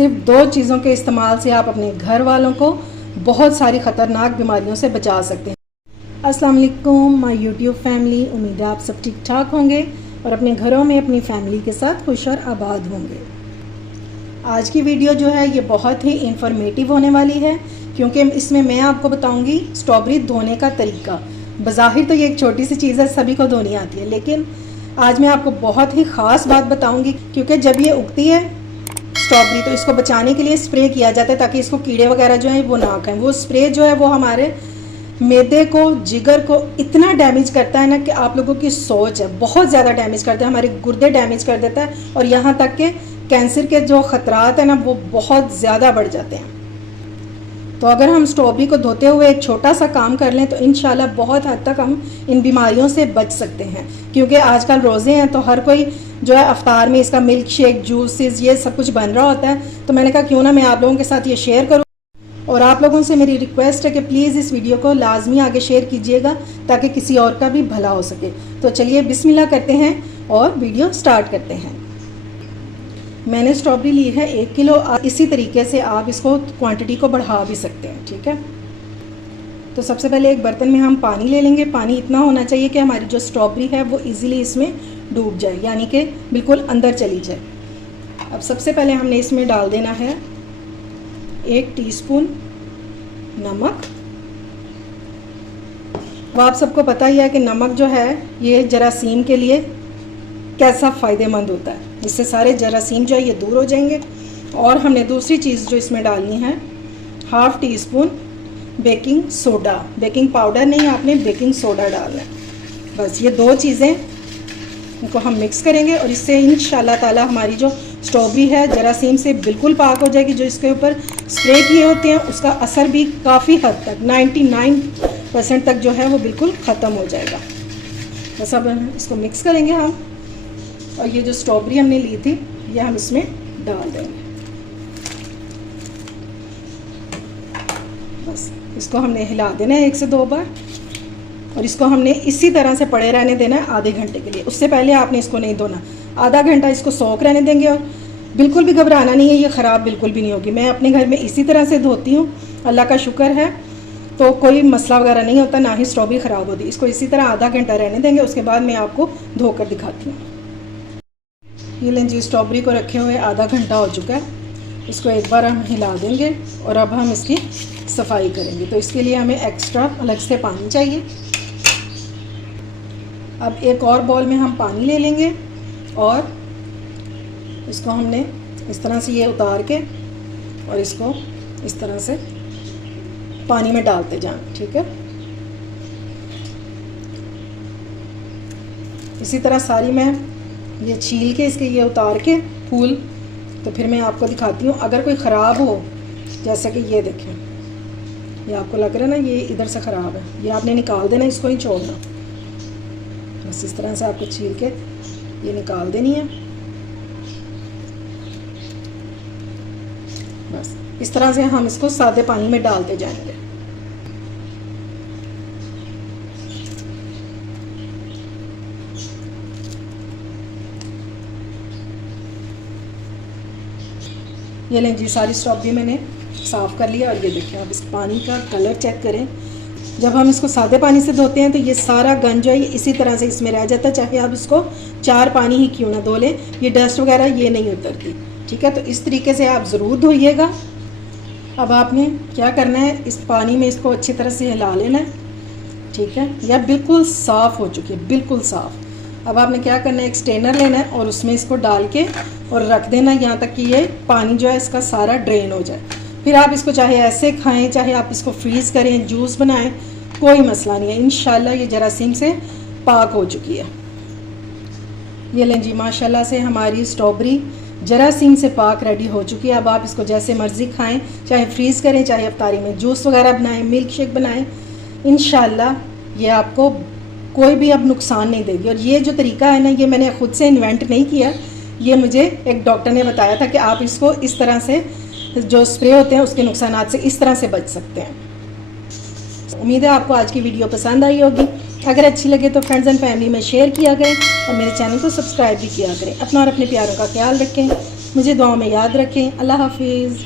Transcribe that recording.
सिर्फ 2 चीज़ों के इस्तेमाल से आप अपने घर वालों को बहुत सारी ख़तरनाक बीमारियों से बचा सकते हैं। अस्सलाम वालेकुम माय यूट्यूब फैमिली, उम्मीद है आप सब ठीक ठाक होंगे और अपने घरों में अपनी फैमिली के साथ खुश और आबाद होंगे। आज की वीडियो जो है ये बहुत ही इंफॉर्मेटिव होने वाली है, क्योंकि इसमें मैं आपको बताऊंगी स्ट्रॉबेरी धोने का तरीका। बज़ाहिर तो ये एक छोटी सी चीज़ है, सभी को धोनी आती है, लेकिन आज मैं आपको बहुत ही ख़ास बात बताऊंगी, क्योंकि जब ये उगती है स्ट्रॉबेरी तो इसको बचाने के लिए स्प्रे किया जाता है ताकि इसको कीड़े वगैरह जो हैं वो ना खाएं। वो स्प्रे जो है वो हमारे मैदे को, जिगर को इतना डैमेज करता है ना कि आप लोगों की सोच है, बहुत ज़्यादा डैमेज करता है, हमारे गुर्दे डैमेज कर देता है और यहाँ तक कि कैंसर के जो ख़तरात हैं ना वो बहुत ज़्यादा बढ़ जाते हैं। तो अगर हम स्ट्रॉबेरी को धोते हुए एक छोटा सा काम कर लें तो इंशाल्लाह बहुत हद तक हम इन बीमारियों से बच सकते हैं। क्योंकि आजकल रोज़े हैं तो हर कोई जो है अफ्तार में इसका मिल्क शेक, जूसेस, ये सब कुछ बन रहा होता है। तो मैंने कहा क्यों ना मैं आप लोगों के साथ ये शेयर करूँ, और आप लोगों से मेरी रिक्वेस्ट है कि प्लीज़ इस वीडियो को लाजमी आगे शेयर कीजिएगा ताकि किसी और का भी भला हो सके। तो चलिए बिस्मिल्लाह करते हैं और वीडियो स्टार्ट करते हैं। मैंने स्ट्रॉबेरी ली है 1 किलो। इसी तरीके से आप इसको क्वांटिटी को बढ़ा भी सकते हैं, ठीक है। तो सबसे पहले एक बर्तन में हम पानी ले लेंगे। पानी इतना होना चाहिए कि हमारी जो स्ट्रॉबेरी है वो इजीली इसमें डूब जाए, यानी कि बिल्कुल अंदर चली जाए। अब सबसे पहले हमने इसमें डाल देना है 1 टीस्पून नमक। वो आप सबको पता ही है कि नमक जो है ये जरासीम के लिए कैसा फ़ायदेमंद होता है, इससे सारे जरासीम जो है ये दूर हो जाएंगे। और हमने दूसरी चीज़ जो इसमें डालनी है 1/2 teaspoon baking soda. Baking powder नहीं, आपने बेकिंग सोडा डालना है। बस ये 2 चीज़ें, इनको हम मिक्स करेंगे और इससे इंशाल्लाह ताला हमारी जो स्ट्रॉबेरी है जरासीम से बिल्कुल पाक हो जाएगी। जो इसके ऊपर स्प्रे किए होते हैं उसका असर भी काफ़ी हद तक 99% तक जो है वो बिल्कुल ख़त्म हो जाएगा। बस अब इसको मिक्स करेंगे हम, और ये जो स्ट्रॉबेरी हमने ली थी ये हम इसमें डाल देंगे। बस इसको हमने हिला देना है 1 से 2 बार, और इसको हमने इसी तरह से पड़े रहने देना है आधे घंटे के लिए। उससे पहले आपने इसको नहीं धोना, आधा घंटा इसको सोख रहने देंगे। और बिल्कुल भी घबराना नहीं है, ये ख़राब बिल्कुल भी नहीं होगी। मैं अपने घर में इसी तरह से धोती हूँ, अल्लाह का शुक्र है, तो कोई मसला वगैरह नहीं होता, ना ही स्ट्रॉबेरी ख़राब होती। इसको इसी तरह आधा घंटा रहने देंगे, उसके बाद मैं आपको धोकर दिखाती हूँ। ये लें जी, स्ट्रॉबेरी को रखे हुए आधा घंटा हो चुका है। इसको एक बार हम हिला देंगे और अब हम इसकी सफाई करेंगे। तो इसके लिए हमें एक्स्ट्रा अलग से पानी चाहिए। अब एक और बॉल में हम पानी ले लेंगे और इसको हमने इस तरह से ये उतार के और इसको इस तरह से पानी में डालते जाएं, ठीक है। इसी तरह सारी मैं ये छील के इसके ये उतार के फूल, तो फिर मैं आपको दिखाती हूँ। अगर कोई ख़राब हो, जैसा कि ये देखें, ये आपको लग रहा है ना ये इधर से ख़राब है, ये आपने निकाल देना, इसको ही छोड़ना। बस इस तरह से आपको छील के ये निकाल देनी है। बस इस तरह से हम इसको सादे पानी में डालते जाएंगे। ये लें जी, सारी स्ट्रॉबेरी मैंने साफ़ कर लिया और ये देखिए आप इस पानी का कलर चेक करें। जब हम इसको सादे पानी से धोते हैं तो ये सारा गंज जो है इसी तरह से इसमें रह जाता है, चाहे आप इसको 4 पानी ही क्यों ना धो लें, ये डस्ट वगैरह ये नहीं उतरती, ठीक है। तो इस तरीके से आप ज़रूर धोइएगा। अब आपने क्या करना है, इस पानी में इसको अच्छी तरह से हिला लेना है, ठीक है। यह बिल्कुल साफ़ हो चुकी है, बिल्कुल साफ़। अब आपने क्या करना है, एक स्ट्रेनर लेना है और उसमें इसको डाल के और रख देना यहाँ तक कि ये पानी जो है इसका सारा ड्रेन हो जाए। फिर आप इसको चाहे ऐसे खाएं, चाहे आप इसको फ्रीज़ करें, जूस बनाएं, कोई मसला नहीं है। इंशाल्लाह ये जरासीम से पाक हो चुकी है। ये लें जी, माशाल्लाह से हमारी स्ट्रॉबेरी जरासीम से पाक रेडी हो चुकी है। अब आप इसको जैसे मर्ज़ी खाएं, चाहे फ्रीज़ करें, चाहे अफ्तारी में जूस वगैरह बनाएं, मिल्क शेक बनाएं, इंशाल्लाह ये आपको कोई भी अब नुकसान नहीं देगी। और ये जो तरीका है ना, ये मैंने खुद से इन्वेंट नहीं किया, ये मुझे एक डॉक्टर ने बताया था कि आप इसको इस तरह से जो स्प्रे होते हैं उसके नुकसानात से इस तरह से बच सकते हैं। उम्मीद है आपको आज की वीडियो पसंद आई होगी। अगर अच्छी लगे तो फ्रेंड्स एंड फैमिली में शेयर किया करें और मेरे चैनल को सब्सक्राइब भी किया करें। अपना और अपने प्यारों का ख्याल रखें। मुझे दुआओं में याद रखें। अल्लाह हाफिज़।